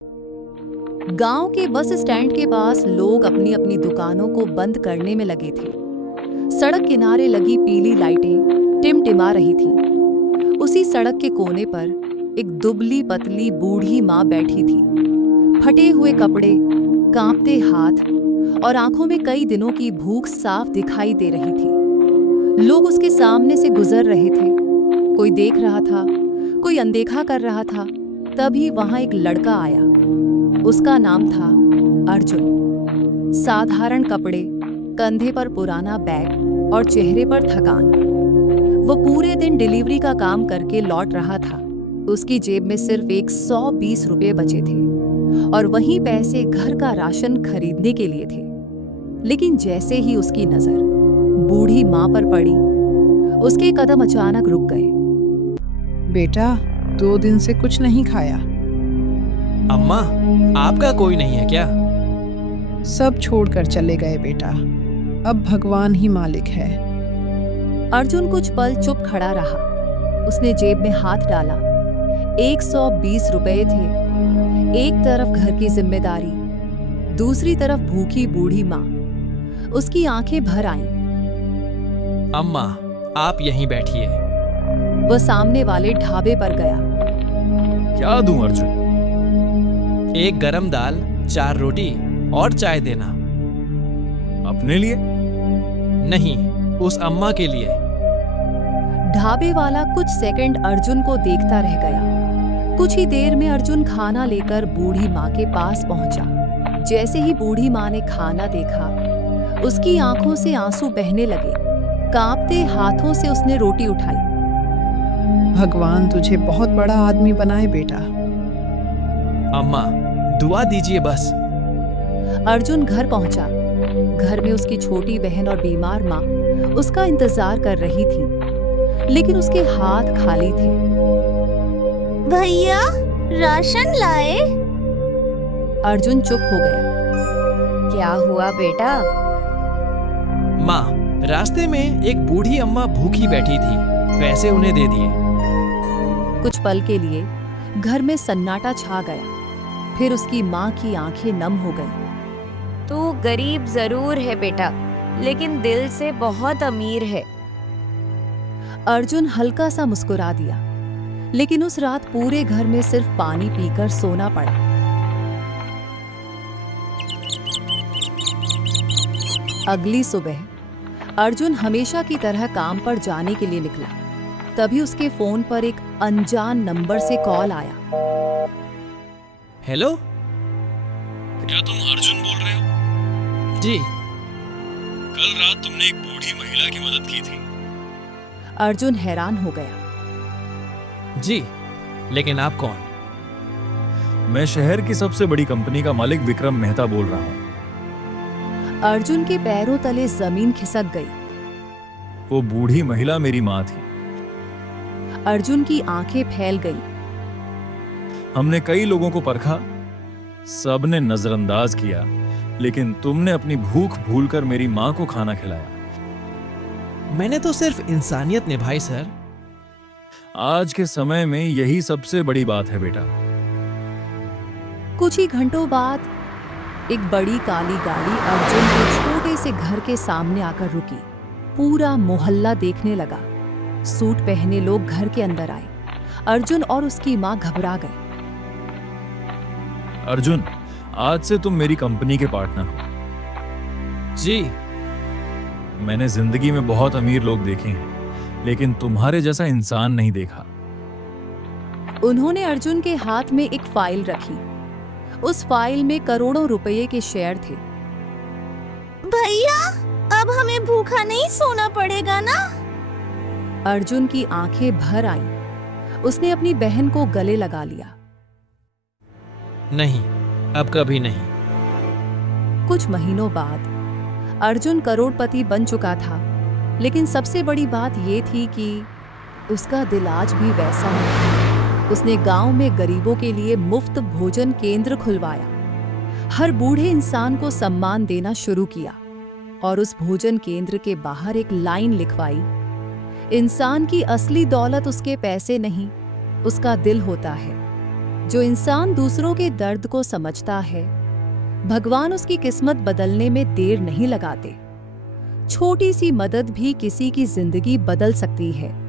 गांव के bus stand के पास लोग अपनी अपनी दुकानों को बंद करने में लगे थे। सड़क किनारे लगी पीली लाइटें टिमटिमा रही थीं। उसी सड़क के कोने पर एक दुबली पतली बूढ़ी माँ बैठी थी। फटे हुए कपड़े, कांपते हाथ और आंखों में कई दिनों की भूख साफ दिखाई दे रही थी। लोग उसके सामने से गुजर रहे थे। कोई देख रहा था, कोई अनदेखा कर रहा था। तभी वहां एक लड़का आया। उसका नाम था अर्जुन। साधारण कपड़े, कंधे पर पुराना बैग और चेहरे पर थकान। वो पूरे दिन डिलीवरी का काम करके लौट रहा था। उसकी जेब में सिर्फ 120 रुपये बचे थे और वही पैसे घर का राशन खरीदने के लिए थे। लेकिन जैसे ही उसकी नजर बूढ़ी माँ पर पड़ी, उसके कदम अचानक रुक गए। बेटा, 2 दिन से कुछ नहीं खाया। अम्मा, आपका कोई नहीं है क्या? सब छोड़कर चले गए बेटा। अब भगवान ही मालिक है। अर्जुन कुछ पल चुप खड़ा रहा। उसने जेब में हाथ डाला। 120 रुपए थे। एक तरफ घर की जिम्मेदारी, दूसरी तरफ भूखी बूढ़ी माँ। उसकी आंखें भर आईं। अम्मा, आप यहीं बैठिए। वह सामने वाले ढाबे पर गया। क्या दूं अर्जुन? एक गरम दाल, 4 रोटी और चाय देना। अपने लिए? नहीं, उस अम्मा के लिए। ढाबे वाला कुछ सेकंड अर्जुन को देखता रह गया। कुछ ही देर में अर्जुन खाना लेकर बूढ़ी माँ के पास पहुंचा। जैसे ही बूढ़ी माँ ने खाना देखा, उसकी आंखों से आंसू बहने लगे। कांपते हाथों से उसने रोटी उठाई। भगवान तुझे बहुत बड़ा आदमी बनाए बेटा। अम्मा, दुआ दीजिए बस। अर्जुन घर पहुंचा। घर में उसकी छोटी बहन और बीमार माँ उसका इंतजार कर रही थी, लेकिन उसके हाथ खाली थे। भैया, राशन लाए? अर्जुन चुप हो गया। क्या हुआ बेटा? माँ, रास्ते में एक बूढ़ी अम्मा भूखी बैठी थी। पैसे उन्हें दे दिए। कुछ पल के लिए घर में सन्नाटा छा गया। फिर उसकी माँ की आंखें नम हो गईं। तू गरीब जरूर है बेटा, लेकिन दिल से बहुत अमीर है। अर्जुन हल्का सा मुस्कुरा दिया, लेकिन उस रात पूरे घर में सिर्फ पानी पीकर सोना पड़ा। अगली सुबह अर्जुन हमेशा की तरह काम पर जाने के लिए निकला। तभी उसके फोन पर एक अनजान नंबर से कॉल आया। हेलो? क्या तुम अर्जुन बोल रहे हो? जी। कल रात तुमने एक बूढ़ी महिला की मदद की थी। अर्जुन हैरान हो गया। जी, लेकिन आप कौन? मैं शहर की सबसे बड़ी कंपनी का मालिक विक्रम मेहता बोल रहा हूँ। अर्जुन के पैरों तले जमीन खिसक गई। वो बूढ़ी महिला मेरी माँ थी। अर्जुन की आंखें फैल गईं। हमने कई लोगों को परखा, सबने नजरअंदाज किया, लेकिन तुमने अपनी भूख भूलकर मेरी माँ को खाना खिलाया। मैंने तो सिर्फ इंसानियत निभाई सर। आज के समय में यही सबसे बड़ी बात है बेटा। कुछ ही घंटों बाद एक बड़ी काली गाड़ी अर्जुन के छोटे से घर के सामने आकर रुकी। पूरा मोहल्ला देखने लगा। सूट पहने लोग घर के अंदर आए। अर्जुन और उसकी माँ घबरा गए। अर्जुन, आज से तुम मेरी कंपनी के पार्टनर हो। जी। मैंने जिंदगी में बहुत अमीर लोग देखे हैं, लेकिन तुम्हारे जैसा इंसान नहीं देखा। उन्होंने अर्जुन के हाथ में एक फाइल रखी। उस फाइल में करोड़ों रुपए के शेयर थे। भैया, अब हमें भूखा नहीं सोना पड़ेगा ना? अर्जुन की आंखें भर आईं। उसने अपनी बहन को गले लगा लिया। नहीं, अब कभी नहीं। कुछ महीनों बाद अर्जुन करोड़पति बन चुका था, लेकिन सबसे बड़ी बात ये थी कि उसका दिल आज भी वैसा है। उसने गांव में गरीबों के लिए मुफ्त भोजन केंद्र खुलवाया। हर बूढ़े इंसान को सम्मान देना शुरू किया और उस भोजन केंद्र के बाहर एक लाइन लिखवाई। इंसान की असली दौलत उसके पैसे नहीं, उसका दिल होता है। जो इंसान दूसरों के दर्द को समझता है, भगवान उसकी किस्मत बदलने में देर नहीं लगाते। छोटी सी मदद भी किसी की जिंदगी बदल सकती है।